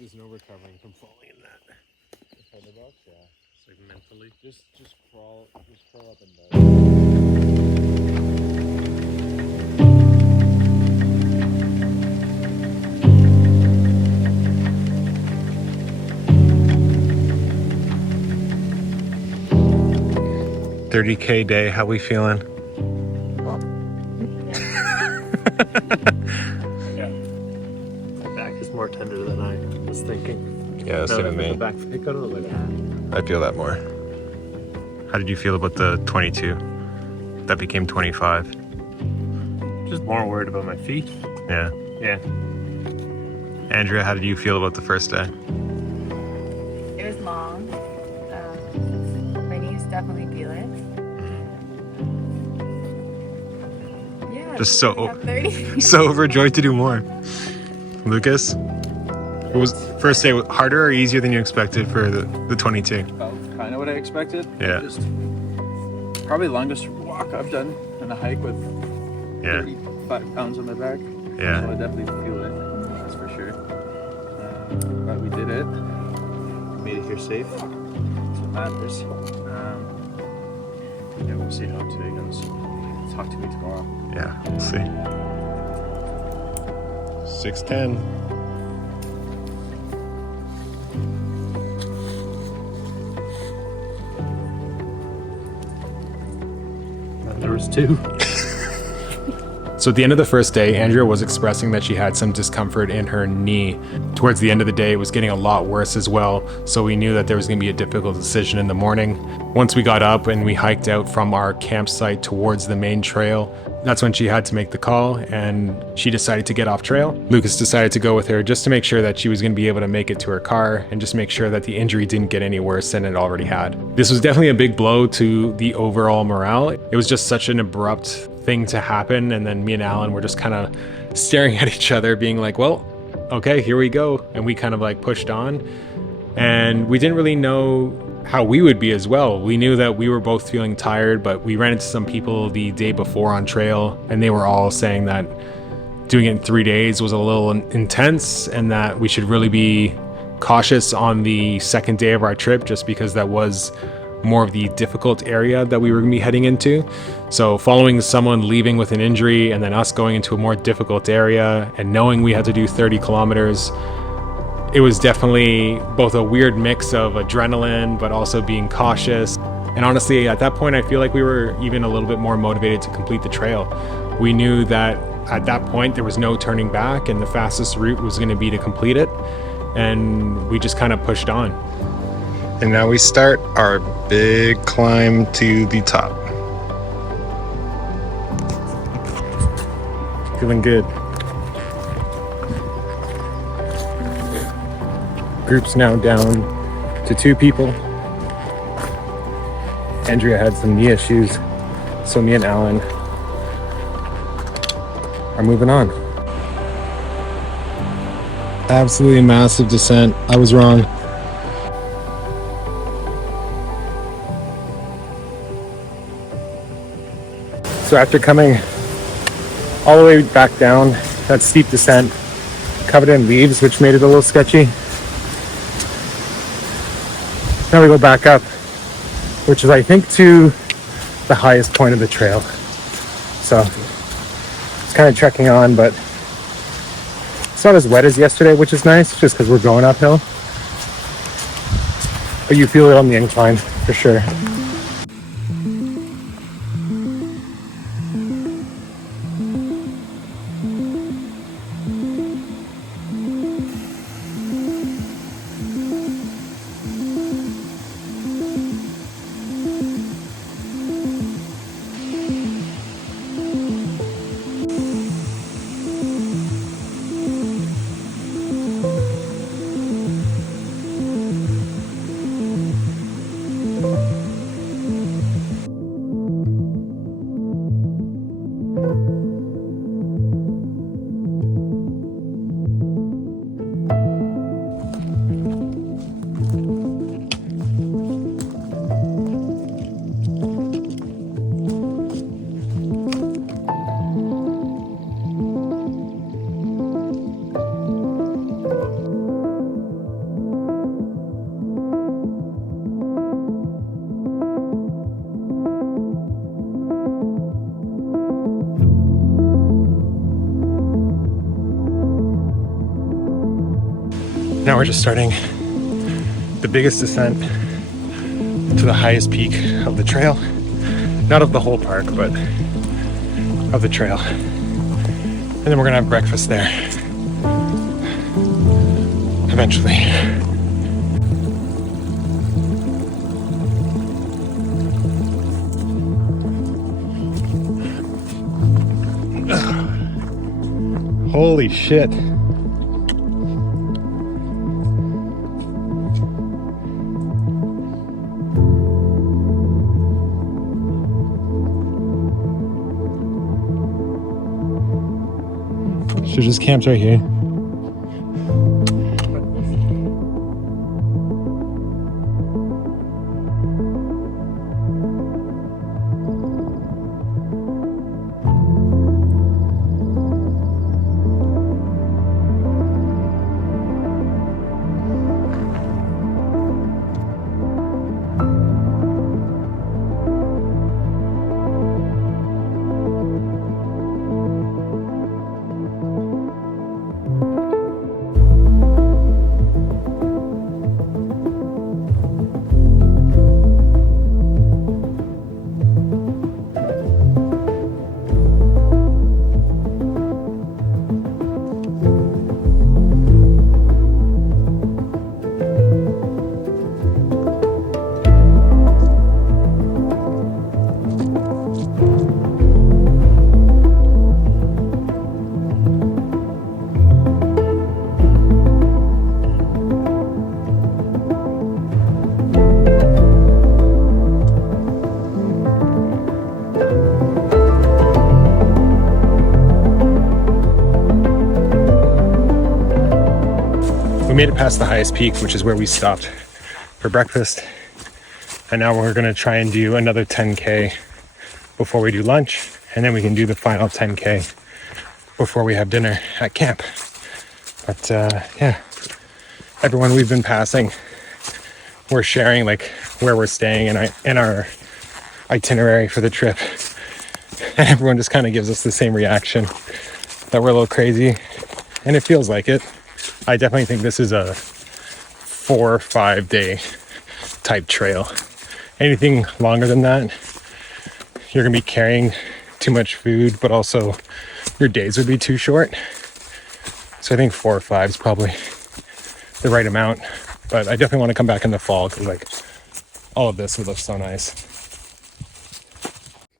There's no recovering from falling in that. Feather box, yeah. It's like mentally. Just crawl up and down. 30K day, how we feeling? Yeah. My back is more tender than I was thinking. Yeah, same with me. Back pick out of it. I feel that more. How did you feel about the 22? That became 25. Just more worried about my feet. Yeah. Yeah. Andrea, how did you feel about the first day? It was long. My knees definitely feel it. Yeah. Just so have 30. so overjoyed to do more. Lucas, what was first day harder or easier than you expected for the 22? Kind of what I expected. Yeah. Just probably the longest walk I've done in a hike with 35 pounds on my back. Yeah. So I definitely feel it. That's for sure. But we did it. Made it here safe. That's what matters. Yeah, we'll see how today goes. Talk to me tomorrow. Yeah, we'll see. 6:10. And there was two. So at the end of the first day, Andrea was expressing that she had some discomfort in her knee. Towards the end of the day, it was getting a lot worse as well, so we knew that there was going to be a difficult decision in the morning. Once we got up and we hiked out from our campsite towards the main trail, that's when she had to make the call, and she decided to get off trail. Lucas decided to go with her just to make sure that she was going to be able to make it to her car and just make sure that the injury didn't get any worse than it already had. This was definitely a big blow to the overall morale. It was just such an abrupt thing to happen, and then me and Alan were just kind of staring at each other being like, well, okay, here we go. And we kind of like pushed on, and we didn't really know how we would be as well. We knew that we were both feeling tired, but we ran into some people the day before on trail, and they were all saying that doing it in 3 days was a little intense and that we should really be cautious on the second day of our trip, just because that was more of the difficult area that we were going to be heading into. So following someone leaving with an injury and then us going into a more difficult area and knowing we had to do 30 kilometers, it was definitely both a weird mix of adrenaline but also being cautious. And honestly, at that point, I feel like we were even a little bit more motivated to complete the trail. We knew that at that point there was no turning back and the fastest route was going to be to complete it, and we just kind of pushed on. And now we start our big climb to the top. Feeling good. Group's now down to 2 people. Andrea had some knee issues, so me and Alan are moving on. Absolutely massive descent. I was wrong. So after coming all the way back down that steep descent, covered in leaves, which made it a little sketchy, now we go back up, which is I think to the highest point of the trail. So it's kind of trekking on, but it's not as wet as yesterday, which is nice, just because we're going uphill. But you feel it on the incline for sure. Now we're just starting the biggest descent to the highest peak of the trail. Not of the whole park, but of the trail. And then we're gonna have breakfast there eventually. Holy shit. Should've just camped right here. We made it past the highest peak, which is where we stopped for breakfast. And now we're gonna try and do another 10K before we do lunch. And then we can do the final 10K before we have dinner at camp. But yeah, everyone we've been passing, we're sharing like where we're staying and our itinerary for the trip. And everyone just kind of gives us the same reaction, that we're a little crazy. And it feels like it. I definitely think this is a 4 or 5 day type trail. Anything longer than that, you're gonna be carrying too much food, but also your days would be too short. So I think 4 or 5 is probably the right amount. But I definitely want to come back in the fall because like all of this would look so nice.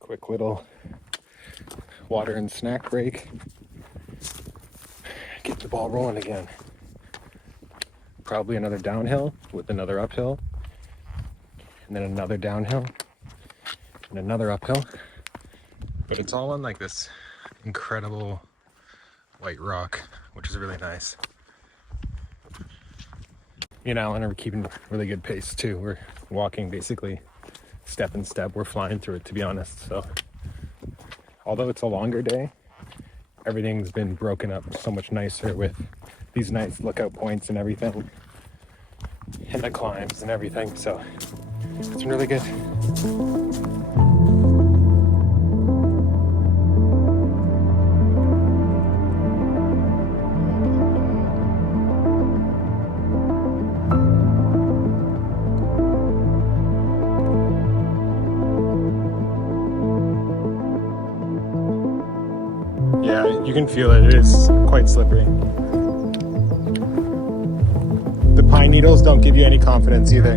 Quick little water and snack break. Get the ball rolling again. Probably another downhill with another uphill, and then another downhill and another uphill. But it's all on like this incredible white rock, which is really nice. Me and Alan are keeping really good pace too. We're walking basically step in step. We're flying through it, to be honest. So although it's a longer day, everything's been broken up so much nicer with these nice lookout points and everything, and the climbs and everything. So it's been really good. Yeah, you can feel it. It is quite slippery. The pine needles don't give you any confidence either.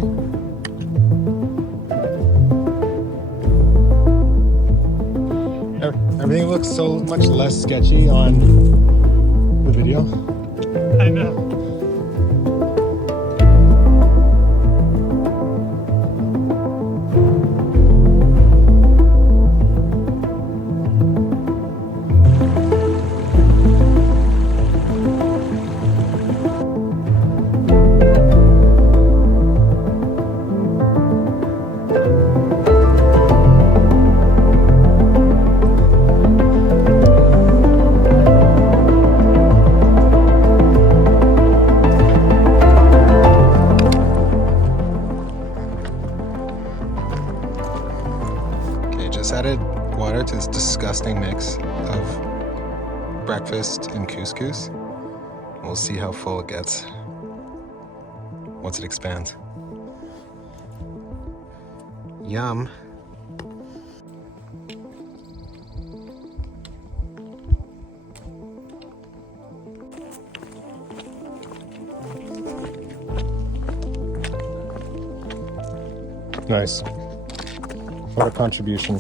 Everything looks so much less sketchy on the video. I know. Added water to this disgusting mix of breakfast and couscous. We'll see how full it gets. once it expands. Yum. Nice. What a contribution.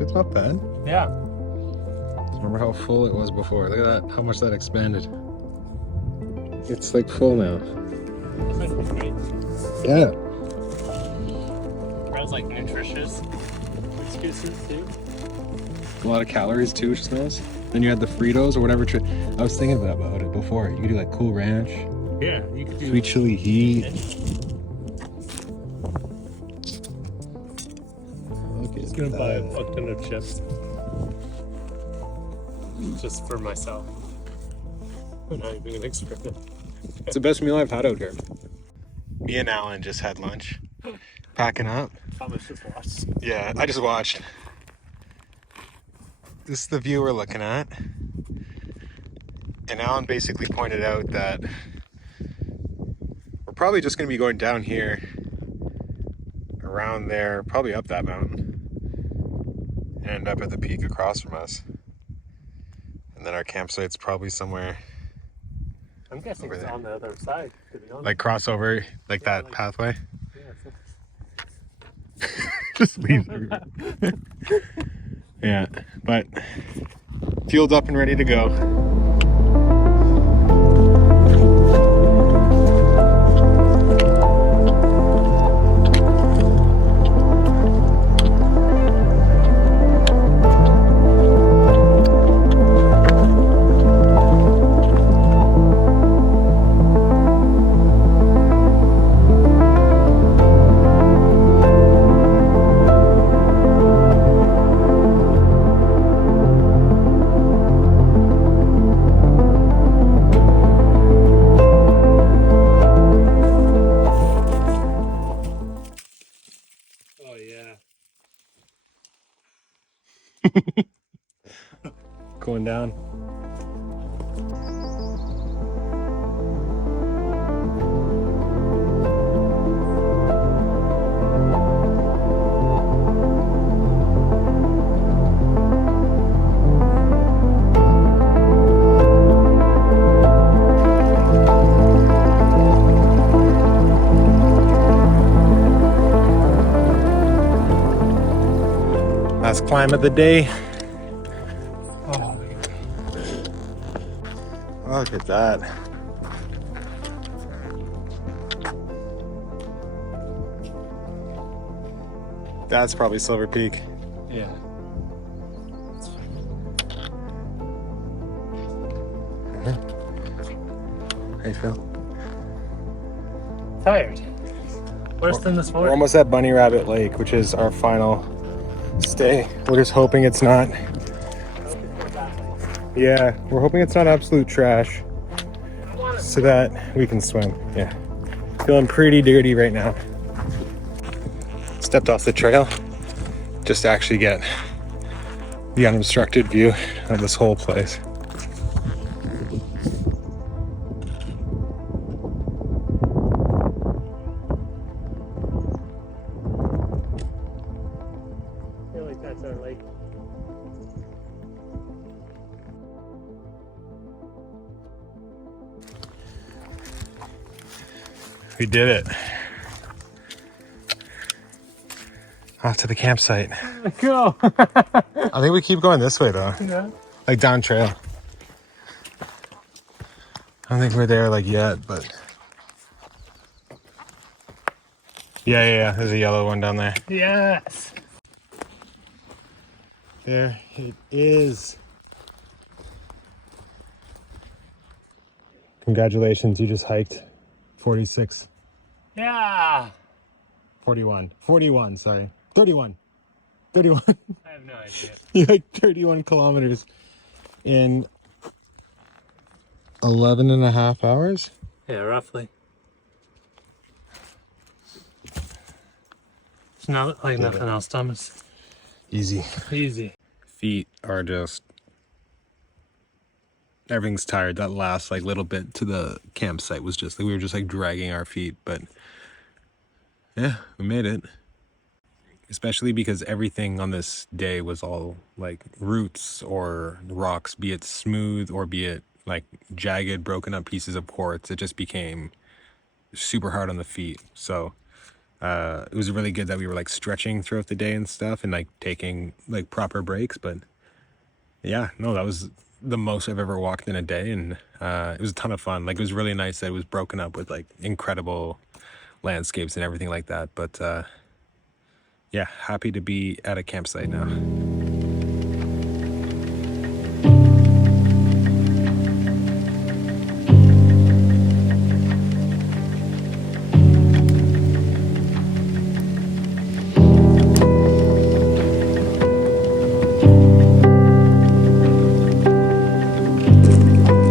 It's not bad. Yeah. Remember how full it was before? Look at that, how much that expanded. It's like full now. Yeah. Smells like nutritious excuses too. A lot of calories too, which is nice. Then you had the Fritos or whatever. I was thinking about it before. You could do like Cool Ranch, Yeah, you could do Sweet Chili Heat. Look Just gonna buy a fuck ton of chips. Just for myself. I'm not even gonna experiment. It's the best meal I've had out here. Me and Alan just had lunch. Packing up. Thomas just watched. Yeah, I just watched. This is the view we're looking at. And Alan basically pointed out that we're probably just going to be going down here, around there, probably up that mountain, and end up at the peak across from us. And then our campsite's probably somewhere I'm guessing over it's there. on the other side, to be honest. Like crossover, like Yeah, that like- pathway. Yeah, Just leave it. Yeah, but fueled up and ready to go. Oh yeah. Going down. Last climb of the day. Oh, Look at that. That's probably Silver Peak. yeah. How you feel? Tired. Worse than this We're morning. almost at Bunny Rabbit Lake, which is our final stay. We're just hoping it's not. Yeah, we're hoping it's not absolute trash so that we can swim. Yeah. Feeling pretty dirty right now. Stepped off the trail just to actually get the unobstructed view of this whole place. I feel like that's our lake. We did it. Off to the campsite. Go. I think we keep going this way though. Yeah. Like down trail. I don't think we're there like yet, but yeah. There's a yellow one down there. Yes. There it is. Congratulations, you just hiked 46. Yeah. 41, sorry. 31. I have no idea. You hiked 31 kilometers in 11 and a half hours. Yeah, roughly. It's not like nothing else, Thomas. Easy. Easy. Feet are just everything's tired. That last like little bit to the campsite was just like we were just like dragging our feet, but yeah, we made it. Especially because everything on this day was all like roots or rocks, be it smooth or be it like jagged, broken up pieces of quartz. It just became super hard on the feet. So it was really good that we were like stretching throughout the day and stuff and like taking like proper breaks. But yeah, no, that was the most I've ever walked in a day, and it was a ton of fun. Like, it was really nice that it was broken up with like incredible landscapes and everything like that. But yeah, happy to be at a campsite now.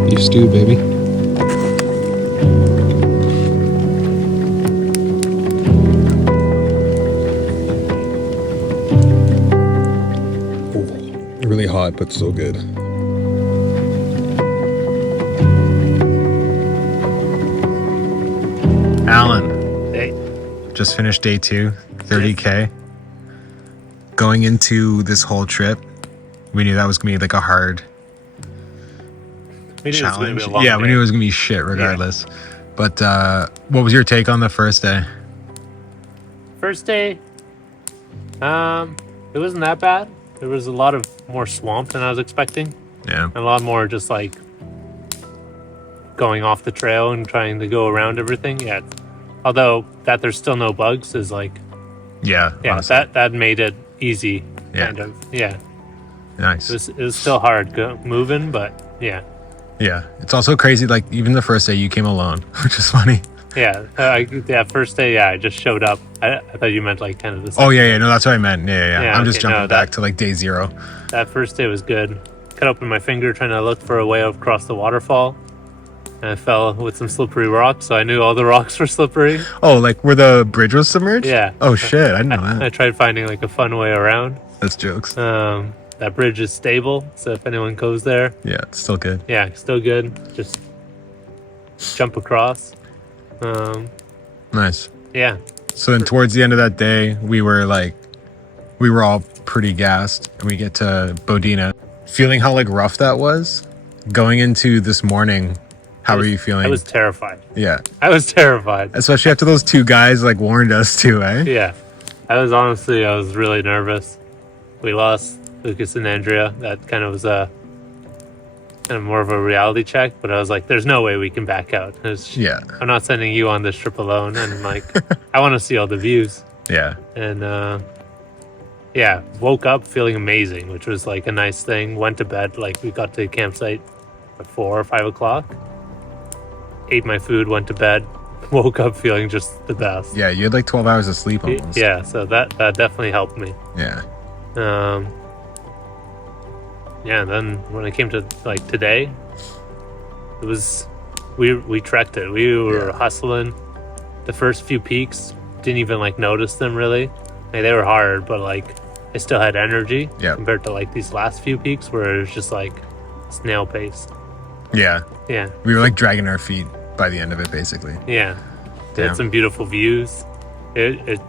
Beef stew, baby. Really hot, but so good. Alan, Hey, just finished day 2, 30K. Going into this whole trip, we knew that was gonna be like a hard we knew it was gonna challenge. be a long Yeah, we day. knew it was gonna be shit regardless. But what was your take on the first day? First day, it wasn't that bad. There was a lot of more swamp than I was expecting. Yeah. A lot more just like going off the trail and trying to go around everything. Yeah. Although that there's still no bugs is like, Yeah. yeah, honestly. that made it easy. Yeah. Kind of. Yeah. Nice. It was still hard moving, but yeah. Yeah. It's also crazy, like even the first day you came alone, which is funny. Yeah. First day, yeah, I just showed up. I thought you meant like kind of this. Oh yeah, no, that's what I meant. Yeah. Yeah, I'm just okay, jumping no, back that- to like day 0. That first day was good. Cut open my finger trying to look for a way across the waterfall. And I fell with some slippery rocks, so I knew all the rocks were slippery. Oh, like where the bridge was submerged? Yeah. Oh shit, I didn't know I that. tried finding like a fun way around. That's jokes. That bridge is stable, so if anyone goes there, Yeah, it's still good. yeah, still good. Just jump across. Nice. Yeah. So then towards the end of that day, we were all pretty gassed. We get to Bodina. Feeling how like rough that was. Going into this morning, how were you feeling? I was terrified. Yeah. I was terrified. Especially after those 2 guys like warned us too, eh? Yeah. I was really nervous. We lost Lucas and Andrea. That kind of was kind of more of a reality check, but I was like, there's no way we can back out. Yeah. I'm not sending you on this trip alone. And like, I want to see all the views. Yeah. And yeah, woke up feeling amazing, which was like a nice thing. Went to bed, like we got to the campsite at 4 or 5 o'clock. Ate my food, went to bed, woke up feeling just the best. Yeah, you had like 12 hours of sleep almost. Yeah, so that definitely helped me. Yeah. Yeah, and then when it came to like today, it was we trekked it. We were hustling. The first few peaks, didn't even like notice them really. Like, they were hard, but like I still had energy compared to like these last few peaks where it was just like snail pace. Yeah. Yeah, We were like dragging our feet by the end of it basically. yeah. They Yeah. had some beautiful views. It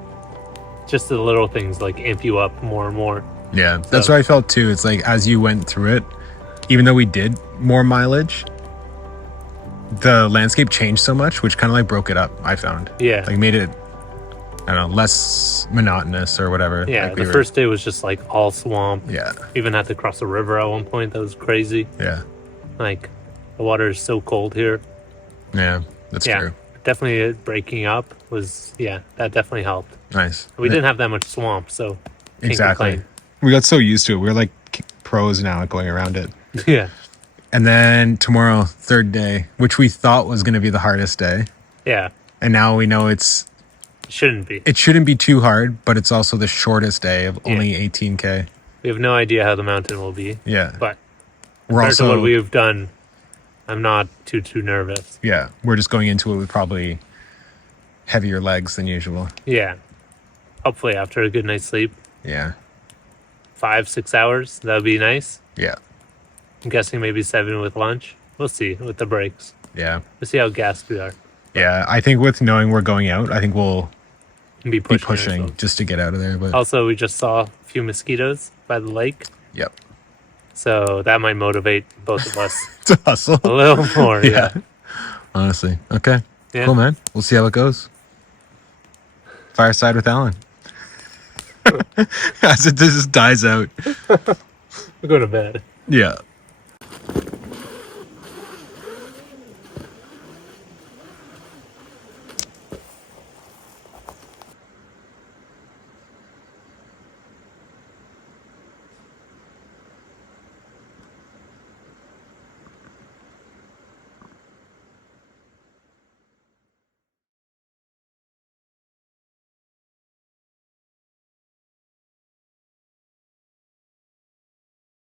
just the little things like amp you up more and more. Yeah. That's what I felt too. It's like as you went through it, even though we did more mileage, the landscape changed so much, which kind of like broke it up, I found. Yeah. Like made it, I don't know, less monotonous or whatever. Yeah, Like the first day was just like all swamp. Yeah. Even had to cross a river at one point. That was crazy. Yeah. Like the water is so cold here. Yeah. That's Yeah, true. definitely breaking up was that definitely helped. Nice. We didn't have that much swamp, so can't Exactly. complain. We got so used to it. We're like pros now at going around it. Yeah, And then tomorrow, 3rd day, which we thought was going to be the hardest day. yeah, And now we know it shouldn't be. shouldn't be too hard, but it's also the shortest day of only 18K. We have no idea how the mountain will be, Yeah. but We're compared to also, what we've done, I'm not too nervous. yeah, we're just going into it with probably heavier legs than usual. Yeah, hopefully after a good night's sleep, Yeah. 5-6 hours, that would be nice. Yeah. I'm guessing maybe 7 with lunch. We'll see with the breaks. Yeah. We'll see how gassed we are. Yeah. I think with knowing we're going out, I think we'll Be be pushing. pushing ourselves. just to get out of there. But Also, we just saw a few mosquitoes by the lake. yep. So that might motivate both of us To hustle. a little more. Yeah. Honestly. Okay. Yeah. Cool, man. We'll see how it goes. Fireside with Alan. As it just dies out. We'll go to bed. Yeah.